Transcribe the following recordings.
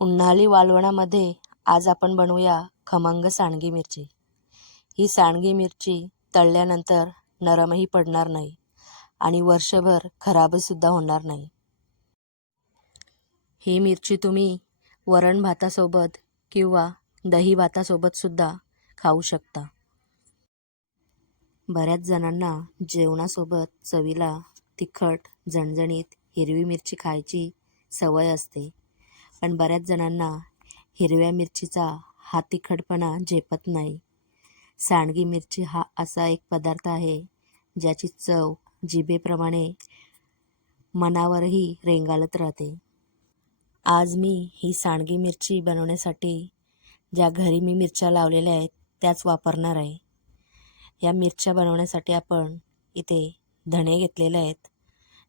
उन्हाळी वाळवणामध्ये आज आपण बनवूया खमंग सांडगी मिरची। ही सांडगी मिरची तळल्यानंतर नरमही पडणार नाही आणि वर्षभर खराबसुद्धा होणार नाही। ही मिरची तुम्ही वरण भातासोबत किंवा दही भातासोबत सुद्धा खाऊ शकता। बऱ्याच जणांना जेवणासोबत चवीला तिखट झणझणीत हिरवी मिरची खायची सवय असते, पण बऱ्याच जणांना हिरव्या मिरचीचा हा तिखटपणा झेपत नाही। सांडगी मिरची हा असा एक पदार्थ आहे ज्याची चव जिभेप्रमाणे मनावरही रेंगाळत राहते। आज मी ही सांडगी मिरची बनवण्यासाठी ज्या घरी मी मिरच्या लावलेल्या आहेत त्याच वापरणार आहे। या मिरच्या बनवण्यासाठी आपण इथे धणे घेतलेले आहेत।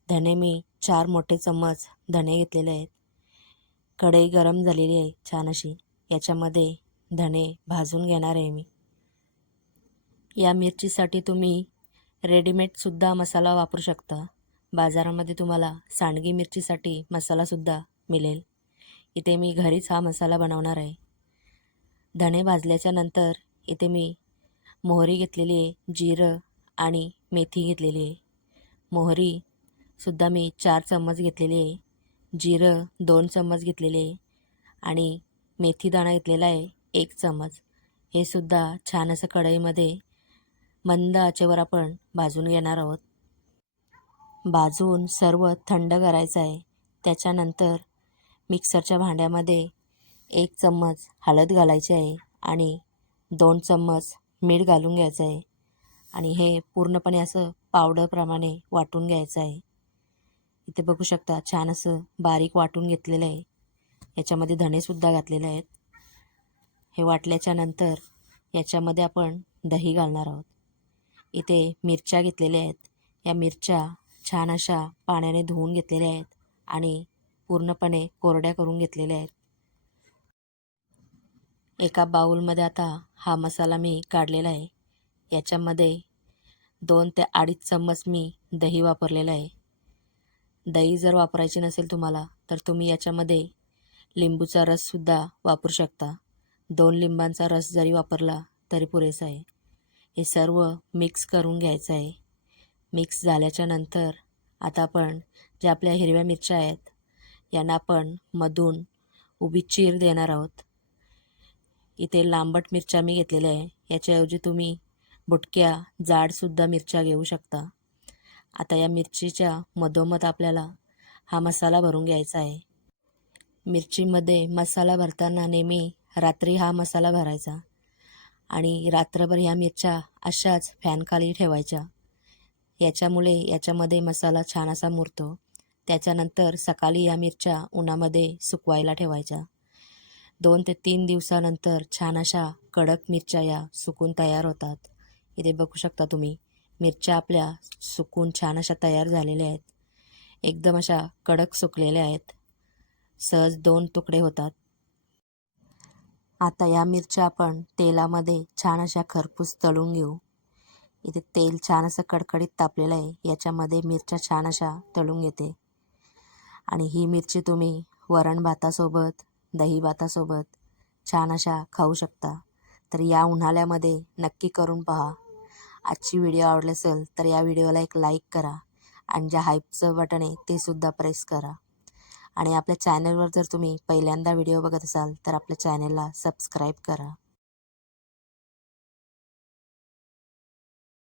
धणे मी 4 मोठे चम्मच धणे घेतलेले आहेत। कढई गरम झालेली आहे छान अशी, याच्यामध्ये धणे भाजून घेणार आहे मी। या मिरचीसाठी तुम्ही रेडीमेडसुद्धा मसाला वापरू शकता। बाजारामध्ये तुम्हाला सांडगी मिरचीसाठी मसालासुद्धा मिळेल। इथे मी घरीच हा मसाला बनवणार आहे। धणे भाजल्याच्या नंतर इथे मी मोहरी घेतलेली आहे, जिरं आणि मेथी घेतलेली आहे। मोहरीसुद्धा मी 4 चम्मच घेतलेली आहे, जिरं 2 चम्मच घेतलेले आहे आणि मेथी दाणा घेतलेला आहे 1 चम्मच। हे सुद्धा छान असं कढईमध्ये मंद आचेवर आपण भाजून घेणार आहोत। भाजून सर्व थंड करायचं आहे। त्याच्यानंतर मिक्सरच्या भांड्यामध्ये 1 चम्मच हळद घालायची आहे आणि 2 चम्मच मीठ घालून घ्यायचं आहे आणि हे पूर्णपणे असं पावडरप्रमाणे वाटून घ्यायचं आहे। इथे बघू शकता छान असं बारीक वाटून घेतलेलं आहे। याच्यामध्ये धणेसुद्धा घातलेले आहेत। हे वाटल्याच्या नंतर याच्यामध्ये आपण दही घालणार आहोत। इथे मिरच्या घेतलेल्या आहेत। या मिरच्या छान अशा पाण्याने धुवून घेतलेल्या आहेत आणि पूर्णपणे कोरड्या करून घेतलेल्या आहेत। एका बाउलमध्ये आता हा मसाला मी काढलेला आहे। याच्यामध्ये 2 ते 2.5 चम्मच मी दही वापरलेलं आहे। दही जर वापरायची नसेल तुम्हाला तर तुम्ही याच्यामध्ये लिंबूचा रससुद्धा वापरू शकता। 2 लिंबांचा रस जरी वापरला तरी पुरेसा आहे। हे सर्व मिक्स करून घ्यायचं आहे। मिक्स झाल्याच्या नंतर आता आपण ज्या आपल्या हिरव्या मिरच्या आहेत यांना आपण मधून उभी चीर देणार आहोत। इथे लांबट मिरच्या मी घेतलेल्या आहे, याच्याऐवजी तुम्ही बुटक्या जाडसुद्धा मिरच्या घेऊ शकता। आता या मिरचीच्या मधोमध आपल्याला हा मसाला भरून घ्यायचा आहे। मिरचीमध्ये मसाला भरताना नेहमी रात्री हा मसाला भरायचा आणि रात्रभर ह्या मिरच्या अशाच फॅनखाली ठेवायच्या। याच्यामुळे याच्यामध्ये मसाला छान असा मुरतो। त्याच्यानंतर सकाळी या मिरच्या उन्हामध्ये सुकवायला ठेवायच्या। 2 ते 3 दिवसानंतर छान अशा कडक मिरच्या या सुकून तयार होतात। इथे बघू शकता तुम्ही मिरच्या आपल्या सुकून छान अशा तयार झालेल्या आहेत। एकदम अशा कडक सुकलेल्या आहेत, सहज 2 तुकडे होतात। आता या मिरच्या आपण तेलामध्ये छान अशा खरपूस तळून घेऊ। इथे तेल छान असं कडकडीत तापलेलं आहे, याच्यामध्ये मिरच्या छान अशा तळून घेते आणि ही मिरची तुम्ही वरण भातासोबत दही भातासोबत छान अशा खाऊ शकता। तर या उन्हाळ्यामध्ये नक्की करून पहा। आजची व्हिडिओ आवडली असेल तर या व्हिडिओला एक लाईक करा आणि ज्या हाईपचं बटन आहे ते सुद्धा प्रेस करा आणि आपल्या चॅनलवर जर तुम्ही पहिल्यांदा व्हिडिओ बघत असाल तर आपल्या चॅनलला सबस्क्राईब करा।